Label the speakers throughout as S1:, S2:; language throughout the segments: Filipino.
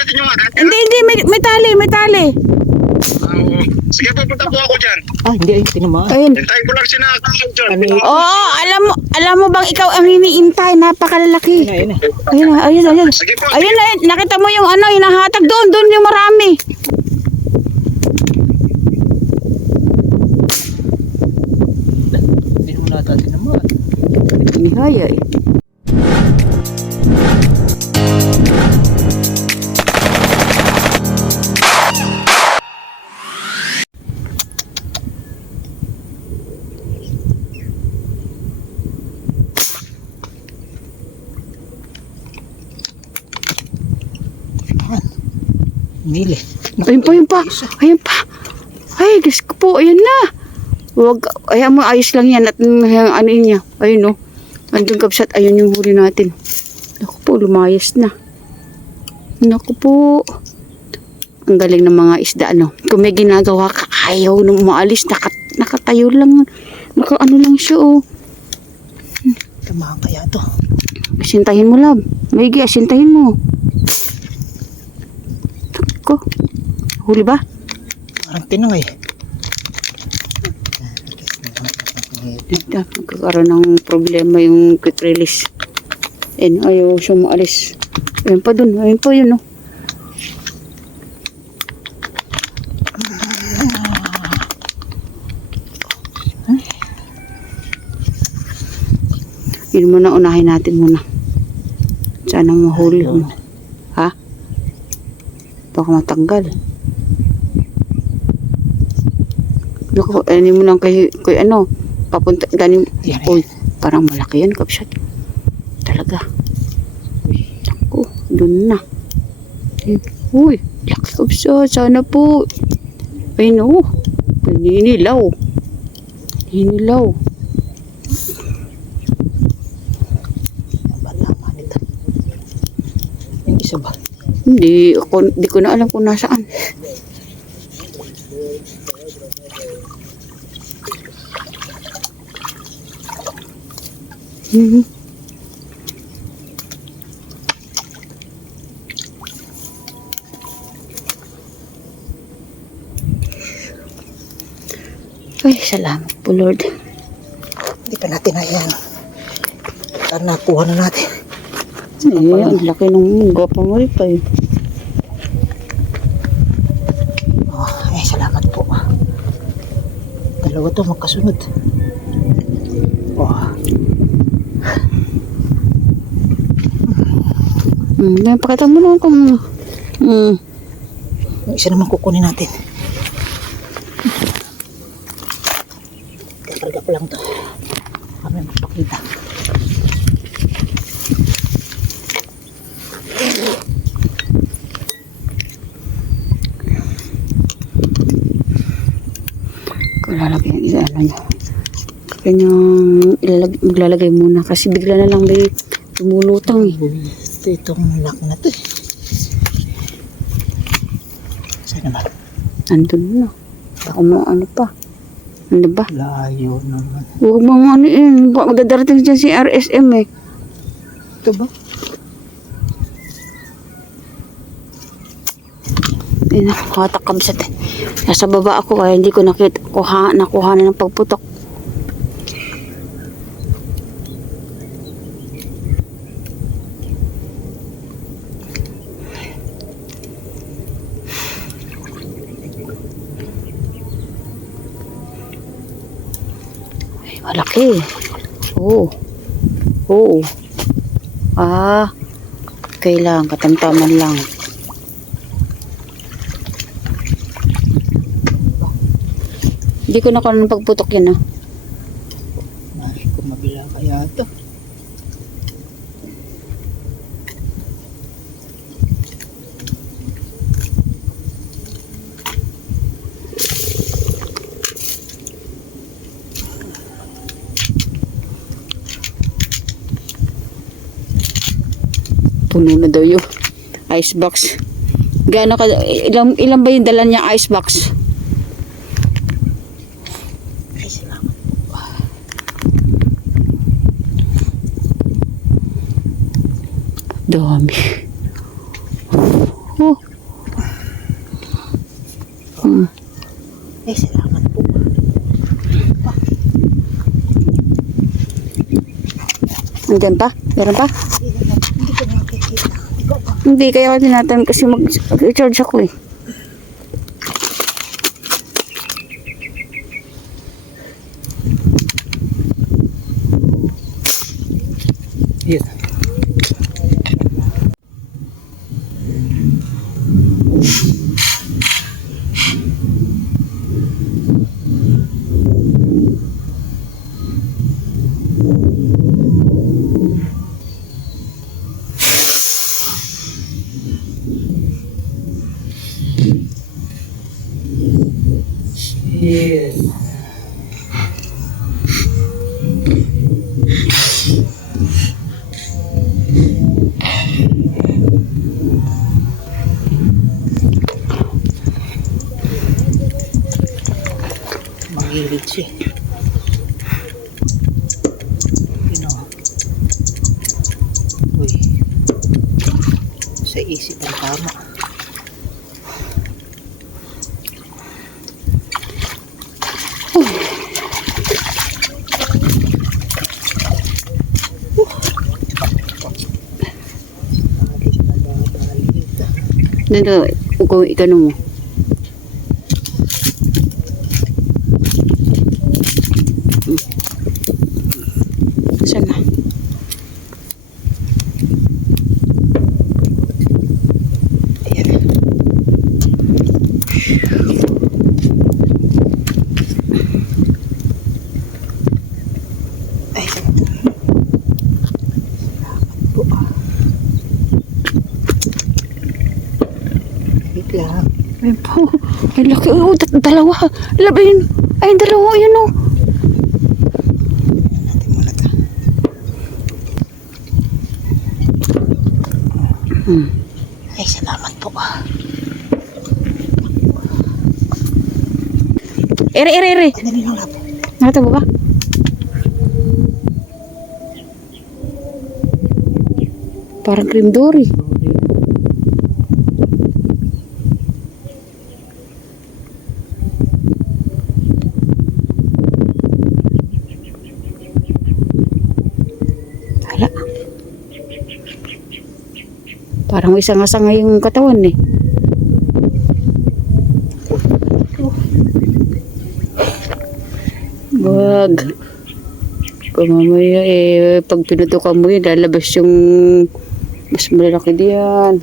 S1: bigatin yung anak.
S2: Hindi, hindi, may, may tali, may tali.
S1: Oo. Sige, pupunta po ako dyan.
S3: Ah, hindi ay tinamaan.
S2: Ayun.
S1: Hintayin ko lang si Nakakaw dyan.
S3: Ano?
S2: Oo, alam mo, alam mo bang ikaw ang iniintay, napakalalaki.
S3: Ayun, ayun.
S2: Ayun na, ayun, ayun.
S1: Sige po.
S2: Ayun na, nakita mo yung ano, hinahatag doon, doon yung marami.
S3: Hindi mo nata tinamaan.
S2: Nihaya eh.
S3: Mili.
S2: Ayun pa, ayun pa. Ayun pa. Ay, Diyos ko po, ayun na. Huwag, ay, mo, ayos lang yan at yung ano niya. Ayun no. Andun kabsat, ayun yung huli natin. Naku po, lumayas na. Naku po. Ang galing ng mga isda, ano. Kung may ginagawa ka, ayaw nung umaalis. Nakat, nakatayo lang. Naka ano lang siya, oh.
S3: Tamahan kaya to.
S2: Asintahin mo, lab. Maigi, asintahin mo. Ko. Huli ba?
S3: Parang tinangay.
S2: Magkakaroon ng problema yung quick release. Ayun, ayaw siya maalis. Ayun pa dun, ayun pa yun, oh. Yun muna, unahin natin muna. Sana mahuli mo. Ha? Baka matanggal. Naku, ano mo lang kay, kay ano, papunta, galing,
S3: Yan,
S2: uy, parang malaki yan, kapsat. Talaga. Naku, dun na. Uy, laki kapsat, sana po. Ay no, naninilaw. Naninilaw.
S3: Balaman ito. Yung isa ba?
S2: Hindi, ako, hindi ko na alam kung nasaan. Mhm. Ay, salamat po Lord.
S3: Hindi pa natin na yan. Sana nakuha na natin.
S2: Eh, ang laki ng gapa mo rin pa eh.
S3: Oh, ay, salamat po. Dalawa to magkasunod. Oh,
S2: Hmm, pakita mo naman kung... Hmm.
S3: isa naman kukunin natin. Kakarga ko lang to. Kami magpakita.
S2: Kung niya. Kanyang ilalagay, maglalagay muna kasi bigla na lang may tumulutang eh.
S3: Ito itong lock na to eh. Saan naman?
S2: Andun na. Baka mo ano pa. Ano ba?
S3: Layo naman.
S2: Huwag mo ano eh. Magdadarating dyan si RSM eh.
S3: Ito ba?
S2: Eh, nakatakabsat eh. Nasa baba ako kaya hindi ko nakita. Kuha, nakuha na ng pagputok. Ay, malaki. Oo. Oo. Ah, kailangan katamtaman lang. Hindi ko na ng pagputok yan ah.
S3: Mari ko mabila kaya ito.
S2: Puno na daw yung icebox. Gaano ka, ilang, ilang ba yung dala niya icebox? Dami. Oh. Hmm.
S3: Ay, salamat po.
S2: Andyan pa? Meron pa?
S3: Hindi hindi ko ko
S2: kaya ako tinatan kasi mag-recharge ako eh.
S3: Yun. Yes. Mahilig siya. Yun o. Uy. Sa isip ang tama. Balik na babalik.
S2: Dito, kung ikano mo. Saan na?
S3: Ayan. Ay, salamat. Salamat po. Wait lang.
S2: Ayun po. Ay, laki. Oh, dat- dalawa. Labi yun. Ay, dalawa. Yun oh.
S3: Muna ito.
S2: Hmm.
S3: Ay, salamat po.
S2: Ere, ere, ere.
S3: Dali lang po.
S2: Nakatabo ka? Parang cream dory. Parang may sanga-sanga yung katawan eh. Wag. Kung mamaya eh, pag pinutukan mo yun, lalabas yung mas malalaki diyan.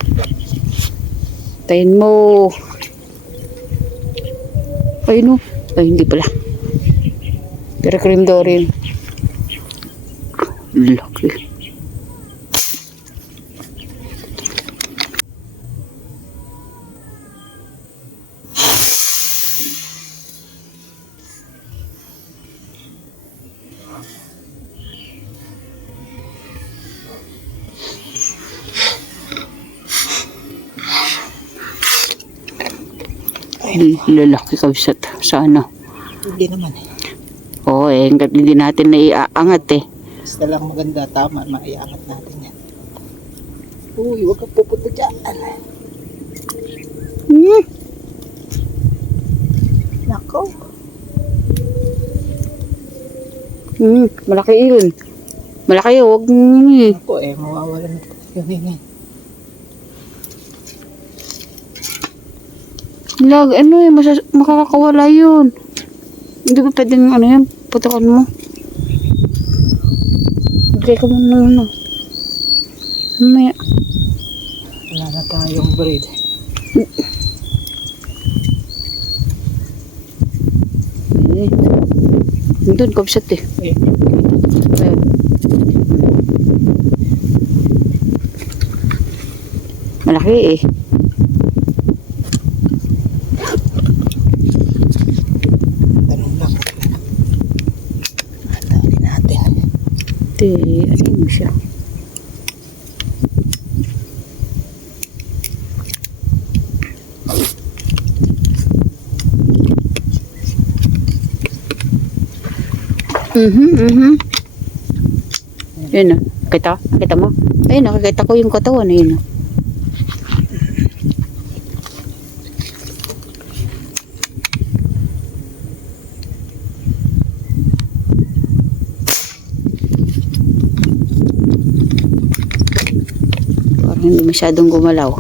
S2: Tayin mo. Ay no. Ay hindi pala. Pero cream daw rin. Lalaki kabisat. Sa ano?
S3: Hindi naman eh.
S2: Oo eh, hanggat hindi natin naiaangat eh.
S3: Basta lang maganda, tama, maiangat natin yan. Uy, huwag kang pupunta dyan.
S2: Hmm.
S3: Nako.
S2: Hmm, malaki yun. Malaki yun, huwag mo eh.
S3: Nako eh, mawawala na yung hingin.
S2: Lag, ano eh, masas makakawala yun. Hindi ba pwedeng ano yan, putukan mo. Break ka muna ano. Mamaya.
S3: Wala na tayong bread.
S2: Eh. Doon, kabsat eh.
S3: Eh,
S2: Ayun. Malaki eh.
S3: tanong lang. Dali natin.
S2: Ito eh, ano mo siya? Mhm, mhm. Yun na. Kita? Nakita mo? Ayun, nakikita ko yung katawan. Ayun na. Hindi masyadong gumalaw.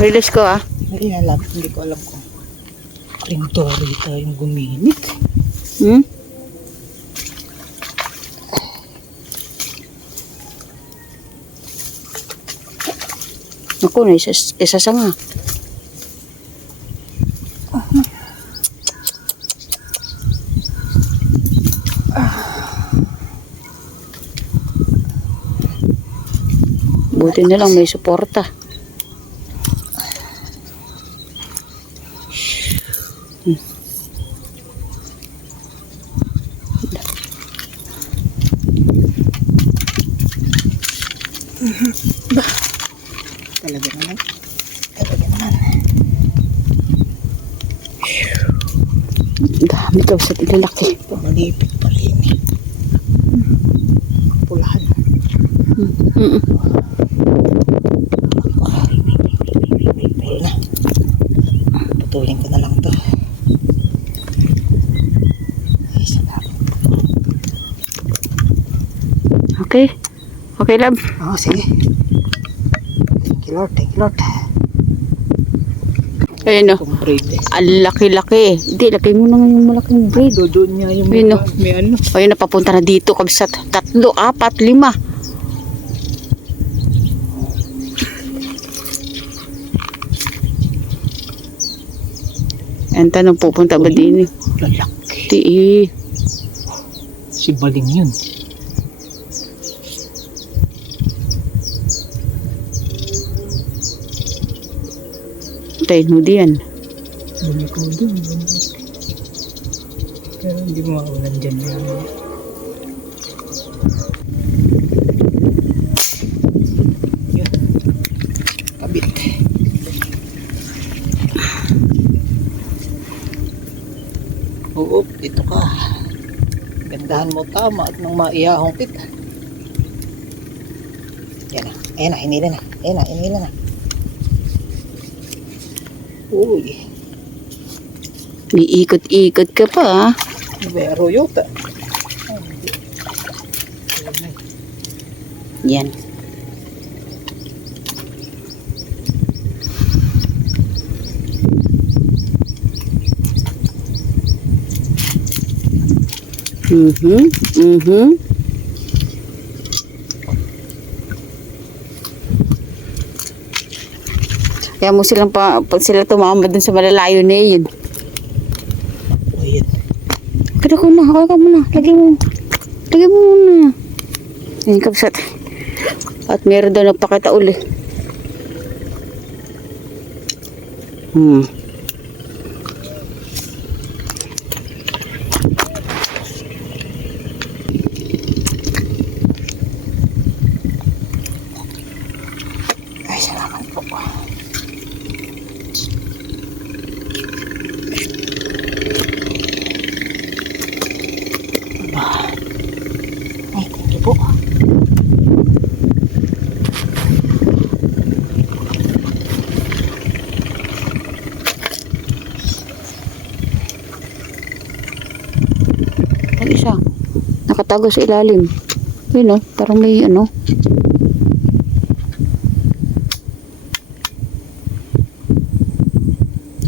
S2: Release ko ah.
S3: Hindi alam, hindi ko alam kung Ring Dorita yung gumimik.
S2: Hmm? Ako na, isa, isa sa nga. Buti na lang may suporta.
S3: Talaga naman. Talaga naman.
S2: Dami daw sa lalaki.
S3: Pumalipit pa rin eh. Pulahan.
S2: Mm
S3: Pul na. Putulin ko na lang to. Ay, salamat.
S2: Okay. Okay, love.
S3: Oo, sige. Thank you, Lord. Thank you, Lord.
S2: Ayun o.
S3: Eh.
S2: Ang laki-laki. Hindi, lagay mo na yung malaking braid.
S3: Doon niya yung
S2: Ayun,
S3: mukha. May ano.
S2: Ayun na, papunta na dito. Kabsat. Tatlo, apat, lima. Ang tanong, pupunta ba din eh?
S3: Lalaki.
S2: Di eh.
S3: Si Baling yun.
S2: Tayo mo diyan.
S3: Bumi ko doon. Pero hindi mo yun. Yun. Kabit. Oo, dito ka. Gandahan mo tama at nang maiyahong kita. Yan na. Ayan na, hinila na. Ayan na, hinila na. Uy.
S2: May ikot-ikot ka pa ah.
S3: Vero yota.
S2: Yan. Mhm. Mhm. Kaya mo silang pa, pag sila tumama dun sa malalayo na yun.
S3: Ayan.
S2: Kada ko na, hawakan mo na. Lagay mo. Lagay mo muna. Ayun, kapsat. At meron daw nagpakita uli. Hmm.
S3: Ay, salamat po. Ay, thank you po.
S2: Ang isa. Nakatago sa ilalim. Yun o, parang may ano.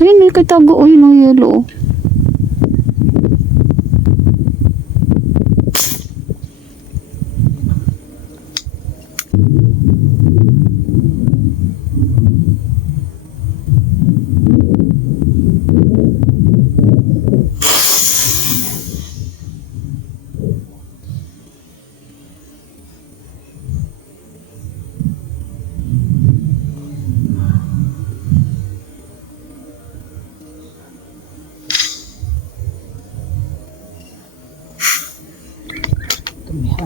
S2: Ayun, may katago. O, yun ang yelo. oh.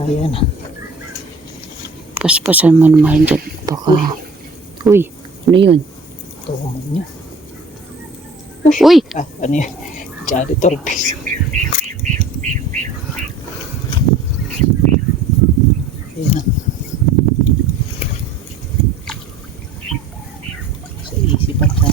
S3: Na.
S2: Paspasan mo naman dyan. Baka. Uy, ano yun?
S3: Tuhon niya.
S2: Uy!
S3: Ah, ano yun? Janitor piece. Ayan na. Sa isipan sa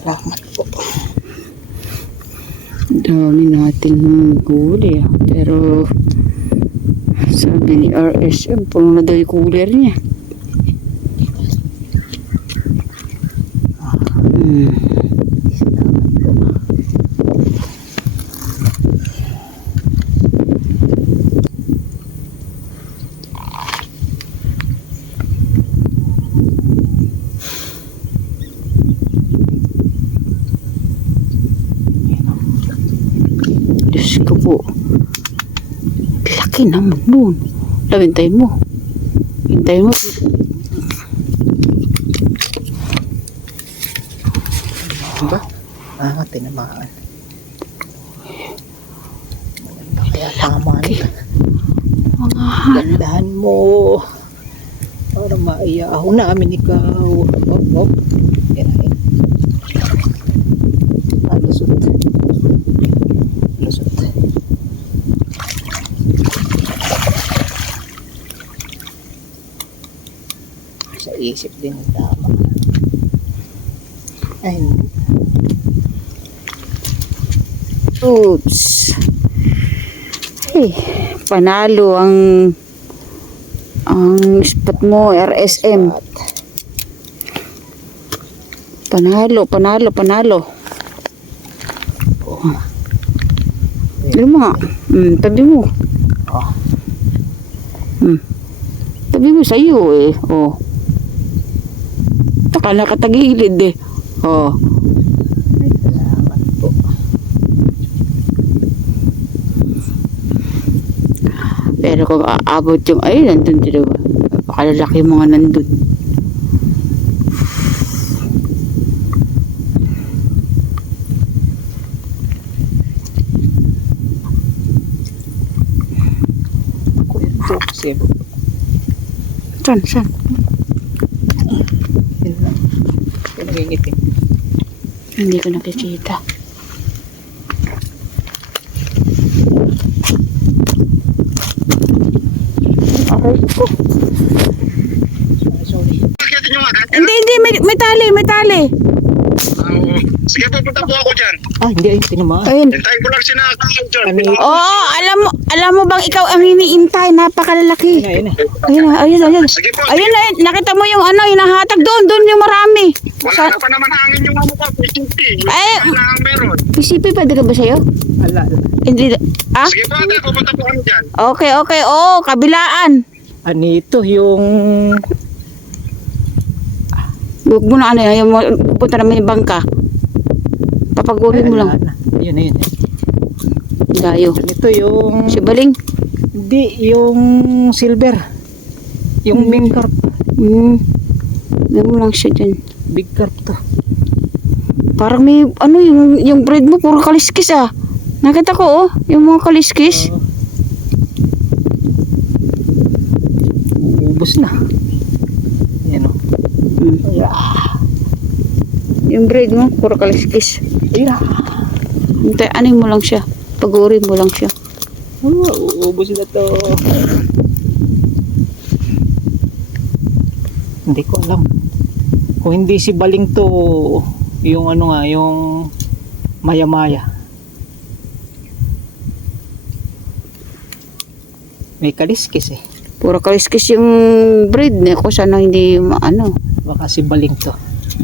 S3: Salamat po.
S2: Dami natin huli ah. Pero sabi ni RSM, puno na daw yung cooler niya.
S3: Po.
S2: Laki naman nun. Dami, hintayin mo. Hintayin mo.
S3: Diba? Ah, tinamaan. Maganda kaya tama na.
S2: Mga
S3: Gandahan mo. Para maiyaho namin ikaw. Op, op. Yan, yan. Sa isip din ang tama. Ay, hindi.
S2: Oops. Eh, panalo ang ang spot mo, RSM. Panalo, panalo, panalo.
S3: oh,
S2: mo nga. Hmm, tabi mo.
S3: oh.
S2: Hmm. Tabi mo sa'yo eh. Oh. Taka nakatagilid eh. Oh.
S3: Salamat po.
S2: Pero kung aabot yung ay, nandun dito. Napakalalaki yung mga nandun.
S3: Kwento kasi
S2: San, san?
S3: yun lang. Nangingitim.
S2: Hindi ko nakikita. Aray ko.
S3: Sorry, sorry.
S1: Ah.
S2: Hindi, hindi. May, may tali, may tali.
S1: Ah. Sige, pupunta po ako dyan.
S3: Ah, hindi ay tinamaan.
S2: Ayun.
S1: Hintayin ko lang si dyan.
S3: Ano?
S2: Oo, alam mo, alam mo bang ikaw ang iniintay? Napakalalaki.
S3: Ayun, ayun.
S2: Ayun na, ayun, ayun.
S1: Sige po.
S2: Ayun na, nakita mo yung ano, hinahatag doon, doon yung marami.
S1: Wala
S2: Sa,
S1: na pa naman hangin yung ano ko. PCP.
S2: Ay!
S1: Wala ang meron.
S2: PCP, pwede ka ba sa'yo?
S3: Ala, ala.
S2: Hindi, ah?
S1: Sige po ate, pupunta po kami dyan.
S2: Okay, okay, oo, kabilaan.
S3: Anito yung...
S2: Huwag mo na ano, yung mo- pupunta namin yung bangka. Papaguhin mo lang.
S3: Ala, ala. Yun, yun. yun.
S2: Layo.
S3: Ito yung...
S2: Si Baling.
S3: Hindi, yung silver. Yung big carp.
S2: Hmm. Lagyan mo lang siya dyan.
S3: Big carp to.
S2: Parang may, ano, yung, yung bread mo, puro kaliskis ah. Nakita ko, oh, yung mga kaliskis.
S3: Oo. Ubus na. Yan o.
S2: Hmm. Yung bread mo, puro kaliskis.
S3: Yeah.
S2: Hintay, ano mo lang siya. Pagurin mo lang siya.
S3: Oh, ubus na to. Hindi ko alam. Kung hindi si Baling to, yung ano nga, yung maya-maya. May kaliskis eh.
S2: Puro kaliskis yung bread. Ne, kung sana hindi, ano.
S3: Baka si Baling to.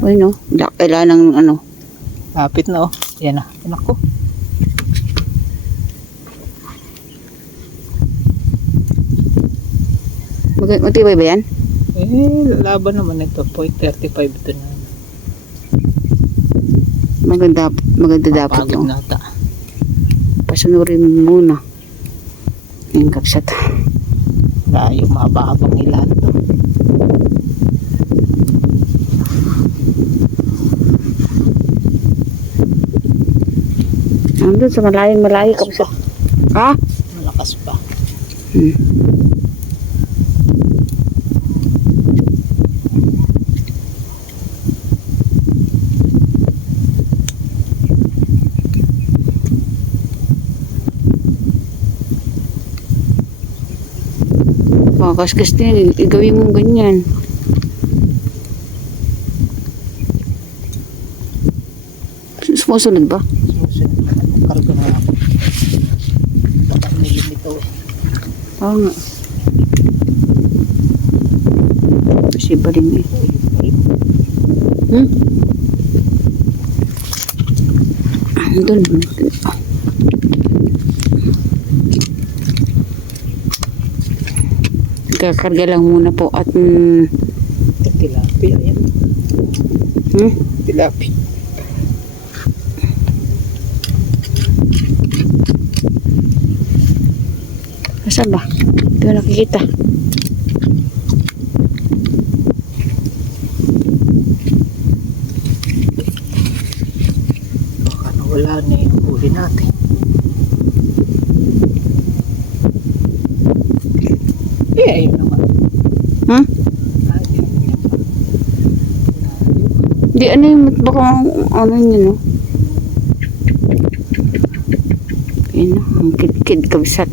S2: Uy, no. Kailangan ng, ano.
S3: Kapit na oh. Yan na. Anak ko.
S2: Mag- matibay ba yan?
S3: Eh, laban naman ito. 0.35 ito na.
S2: Maganda, maganda dapat
S3: Pagod
S2: yung
S3: na ata.
S2: pasunurin muna. Yung kapsat.
S3: Layo, mababang ilan to.
S2: Nandun sa malayong malayo kapsat. Ha?
S3: Malakas pa.
S2: Hmm. Makakaskas din, igawin mo ganyan. Sumusunod ba?
S3: Susunod na magkarga na ako. Baka may limito eh.
S2: Oo nga. Kasi ba rin eh. Hmm? Doon. Kakarga lang muna po at mm,
S3: Tilapia yan.
S2: hmm?
S3: Tilapia.
S2: Asan ba? Hindi ko nakikita.
S3: Baka nawala na yung huli natin. Eh, ayun naman.
S2: Hmm?
S3: Ah, yun, yun.
S2: Di ano yung baka ano yun no? Ayun ang kid-kid kabsat.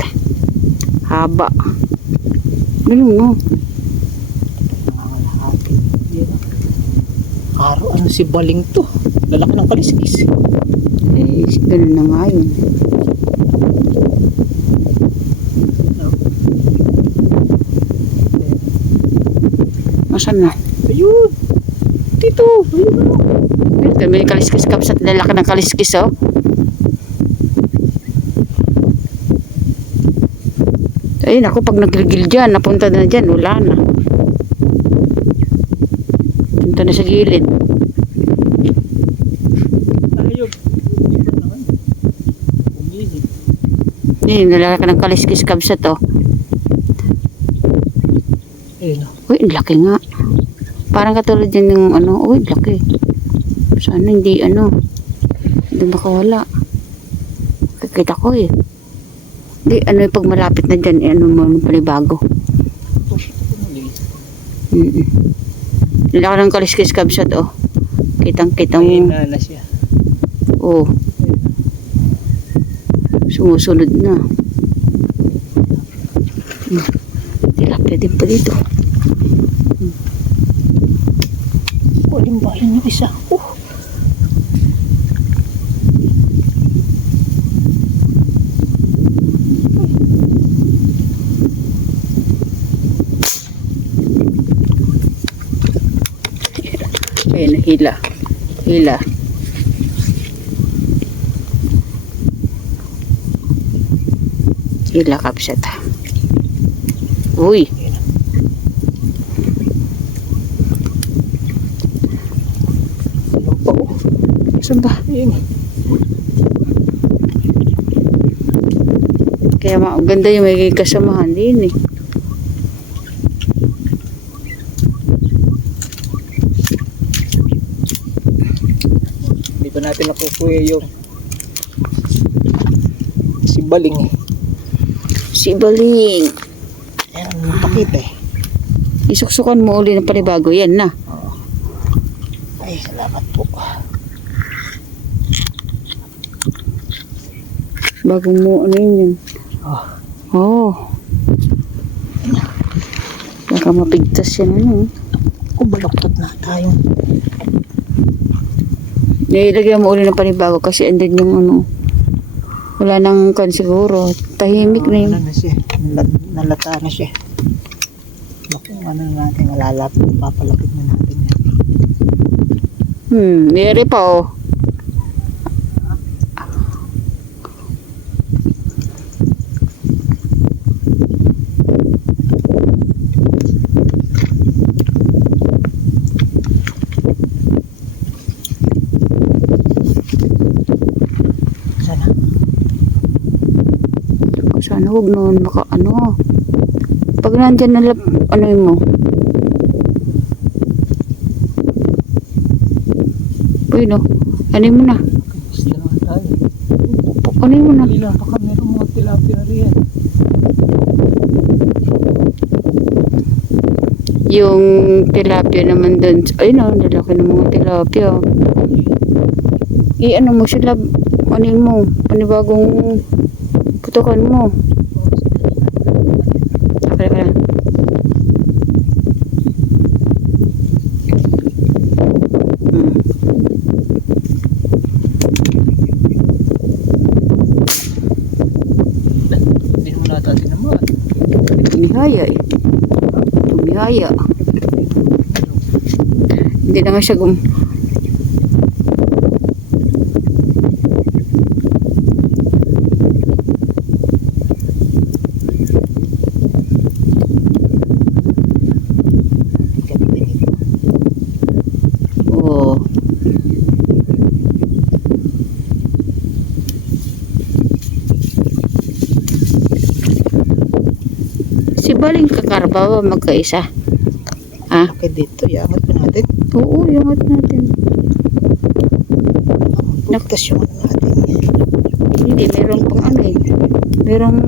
S2: Haba. Ganun.
S3: Yan. Karo, ano si Baling to? Lalaki ng kaliskis.
S2: Eh, ganun na nga yun. Nasaan na?
S3: Ano?
S2: Ito, may kaliskis kabsat. Lalaki ng kaliskis oh. Ayun ako pag nagligil dyan, napunta na dyan, wala na. Punta na sa gilid.
S3: Ayun!
S2: Lalaki ng kaliskis kabsat oh.
S3: Ayun o.
S2: Uy, ang laki nga. Parang katulad yan ng ano, uy, laki. Sana hindi ano, hindi makawala. Kikita ko eh. Hindi, ano yung pag malapit na dyan, eh, ano mo, panibago.
S3: Muli.
S2: Mm Laki ng kaliskis kabsat oh. Kitang kitang,
S3: Ayun na na siya.
S2: oh, sumusunod na. Hmm. Tilapia din pa dito.
S3: Waling baling yung isa. Oh!
S2: Ayun, hila. Hila. Hila kapsat. Uy.
S3: Ano pa oh?
S2: Saan ba?
S3: Ayun.
S2: Kaya ma- ganda yung may kasamahan din eh.
S3: Hindi pa natin nakukuha yung si Baling eh.
S2: Si Baling.
S3: Ayan ang pakita eh.
S2: Isuksukan mo uli ng panibago. Yan na.
S3: Ay, salamat po.
S2: Bago mo ano yun yun.
S3: Oh.
S2: Oh. Baka mapigtas yan ano.
S3: oh baloktot na tayo.
S2: Nilagyan mo uli ng panibago kasi andun yung ano. Wala nang kan siguro. Tahimik na yun.
S3: Ano na siya? Nal- Nalata na siya. Naku, ano na natin, malalapit, papalapit na natin yan.
S2: Hmm, nire pa oh.
S3: Sana.
S2: Sana huwag noon maka ano. Pag nandyan na lap, ano mo? Uy no. Ano mo na? Ano mo na?
S3: Hindi lang, baka meron mga tilapia riyan.
S2: Yung tilapia naman dun. Ay no, lalaki ng mga tilapia. I ano mo sila, ano mo, panibagong putukan mo. Okay, okay. Hmm. Biyaya eh. Biyaya. Hindi na nga siya gum... Baling kakarba ba magkaisa? Ah,
S3: Okay, dito. Iangat pa natin.
S2: oo, yangat natin.
S3: Pagkas yung ano natin.
S2: Hindi, meron pang ano eh. Merong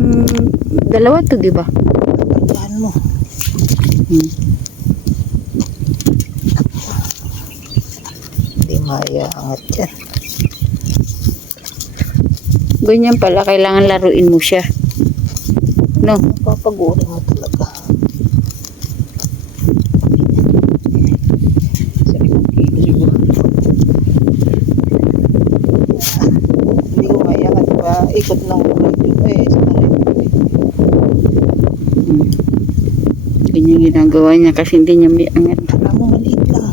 S2: dalawa to, di ba?
S3: Nakargahan mo.
S2: Hmm.
S3: Hindi maiangat yan.
S2: Ganyan pala, kailangan laruin mo siya. No?
S3: Mapapagurin mo talaga. Sa limang kilo siguro. Hindi ko maiangat pa. Ikot ng radio eh. Sa rin.
S2: Hmm. Ganyan ginagawa niya kasi hindi niya may angat.
S3: Alam mo, maliit lang.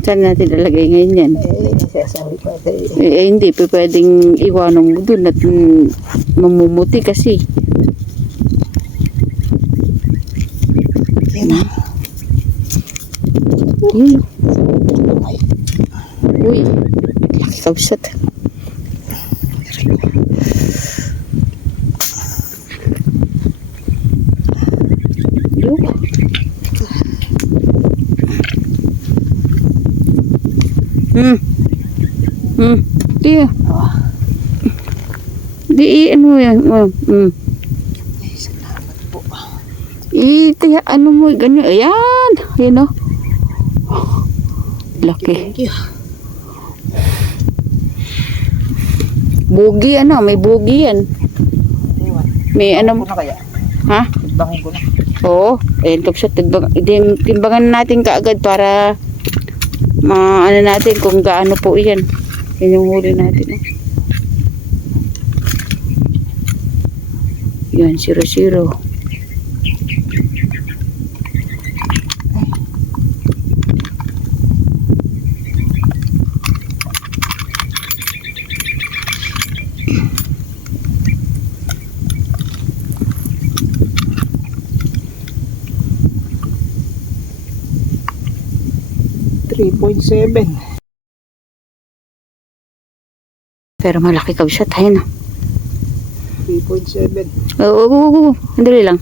S2: Saan natin lalagay ngayon yan?
S3: Eh, ate.
S2: Eh, eh, hindi pa pwedeng iwanan mo dun at mm, mamumuti kasi.
S3: Yan.
S2: Yun. Uy, laki kabsat. Yun. Hmm. Di,
S3: ah,
S2: di, ano yan. Oh, Hmm.
S3: ay, salamat po.
S2: I, tiya, ano mo, ganyan. Ayan. Ayan o. Laki.
S3: Thank you.
S2: Bugi, ano, may bugi yan. May ano, ha?
S3: Timbangin ko na.
S2: Oo. Ayun, kapsa, timbang, timbangan natin kaagad para ma, ano natin kung gaano po yan. Yan yung huli natin. Oh. Yan, zero zero.
S3: Three point seven.
S2: Pero malaki kabsa tayo na.
S3: 3.7.
S2: Oo, oo, oo, oo. Andali lang.